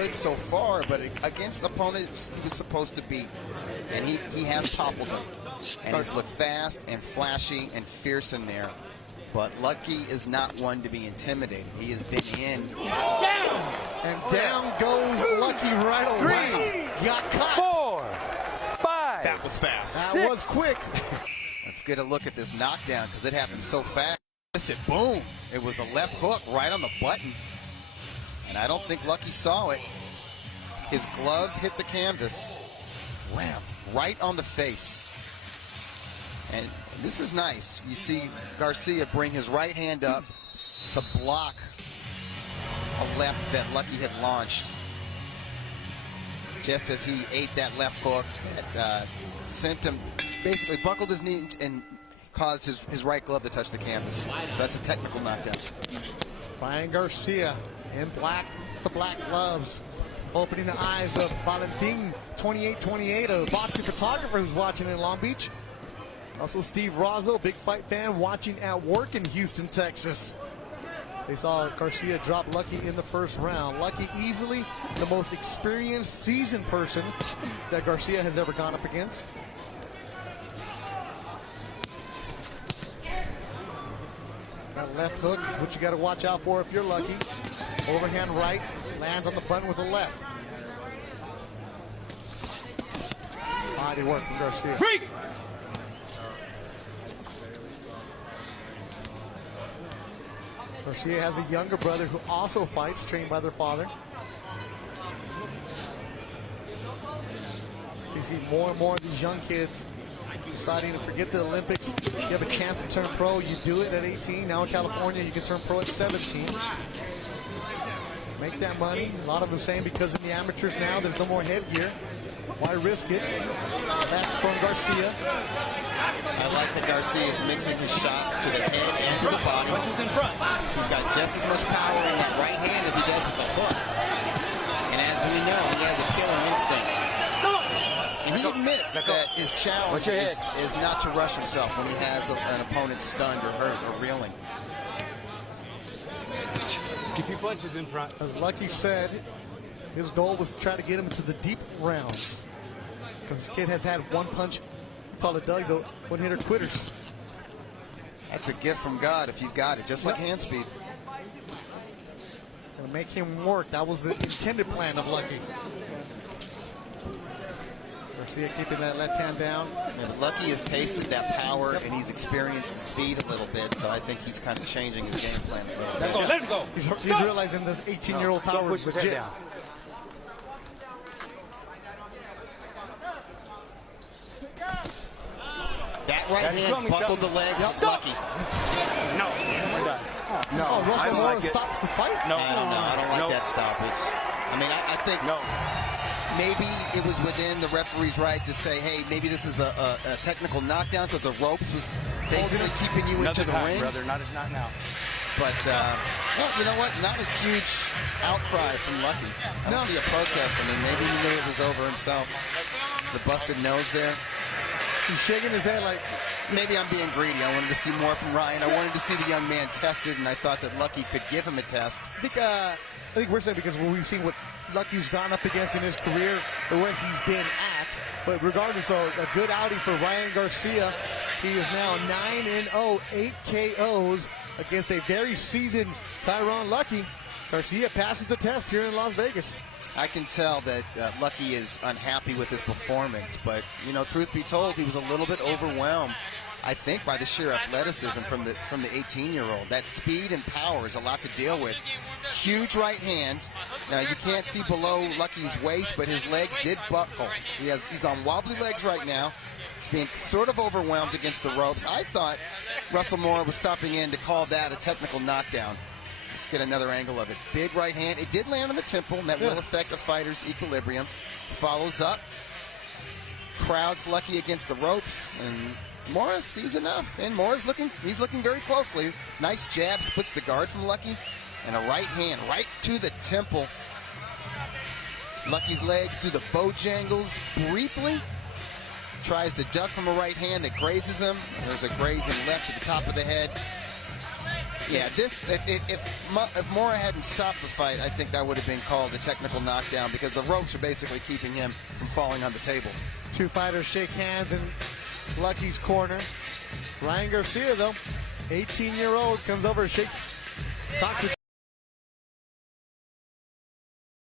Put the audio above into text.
good so far, but against opponents he was supposed to beat. And he has toppled them. And he's looked fast and flashy and fierce in there. But Lucky is not one to be intimidated. He has been in. Down! And down goes Lucky right away. Got caught. 4, 5. That was fast. That was quick. Let's get a look at this knockdown because it happened so fast. Missed it, boom. It was a left hook right on the button. And I don't think Lucky saw it. His glove hit the canvas. Wham, right on the face. And this is nice. You see Garcia bring his right hand up to block a left that Lucky had launched. Just as he ate that left hook that sent him, basically buckled his knee and caused his right glove to touch the canvas. So that's a technical knockdown. Ryan Garcia in black, the black gloves, opening the eyes of Valentin 2828, a boxing photographer who's watching in Long Beach. Also Steve Rozzo, big fight fan, watching at work in Houston, Texas. They saw Garcia drop Lucky in the first round. Lucky easily the most experienced, seasoned person that Garcia has ever gone up against. That left hook is what you got to watch out for if you're Lucky. Overhand right, lands on the front with the left. Body work from Garcia. Break! Garcia has a younger brother who also fights, trained by their father. So you see more and more of these young kids deciding to forget the Olympics. You have a chance to turn pro, you do it at 18. Now in California, you can turn pro at 17. Make that money. A lot of them saying because in the amateurs now, there's no more headgear. Why risk it? That's from Garcia. I like that Garcia is mixing his shots to the head and to the body. Punches in front. He's got just as much power in that right hand as he does with the hook. And as we know, he has a killer instinct. And he admits that his challenge is not to rush himself when he has an opponent stunned or hurt or reeling. Keep your punches in front. As Lucky said, his goal was to try to get him into the deep rounds. Because this kid has had one punch, call it Doug, the one-hitter quitters. That's a gift from God if you've got it, just like hand speed. Gonna make him work. That was the intended plan of Lucky. Garcia keeping that left hand down. And Lucky has tasted that power and he's experienced the speed a little bit, so I think he's kind of changing his game plan a little bit. Let him go. He's realizing this 18-year-old power is legit. That right hand buckled the legs. Lucky. No, we're done. No, Russell Morris stops the fight. No, I don't know. I don't like that stoppage. I mean, I think maybe it was within the referee's right to say, hey, maybe this is a technical knockdown because the ropes was basically keeping you into the ring. Brother, not now. But, well, you know what? Not a huge outcry from Lucky. I don't see a protest from him. Maybe he knew it was over himself. There's a busted nose there. He's shaking his head like, maybe I'm being greedy. I wanted to see more from Ryan. I wanted to see the young man tested, and I thought that Lucky could give him a test. I think we're saying because we've seen what Lucky's gone up against in his career or where he's been at. But regardless, though, a good outing for Ryan Garcia. He is now 9-0, 8 KOs against a very seasoned Tyron Lucky. Garcia passes the test here in Las Vegas. I can tell that Lucky is unhappy with his performance, but, you know, truth be told, he was a little bit overwhelmed, I think, by the sheer athleticism from the 18-year-old. That speed and power is a lot to deal with. Huge right hand. Now, you can't see below Lucky's waist, but his legs did buckle. He's on wobbly legs right now. He's being sort of overwhelmed against the ropes. I thought Russell Moore was stopping in to call that a technical knockdown. Let's get another angle of it. Big right hand. It did land on the temple, and that will affect a fighter's equilibrium. Follows up. Crowd's Lucky against the ropes, and Morris sees enough. And Morris he's looking very closely. Nice jab, splits the guard from Lucky, and a right hand right to the temple. Lucky's legs do the Bojangles briefly. Tries to duck from a right hand that grazes him. There's a grazing left to the top of the head. Yeah, if Mora hadn't stopped the fight, I think that would have been called a technical knockdown because the ropes are basically keeping him from falling on the table. Two fighters shake hands in Lucky's corner. Ryan Garcia, though, 18-year-old, comes over, talks to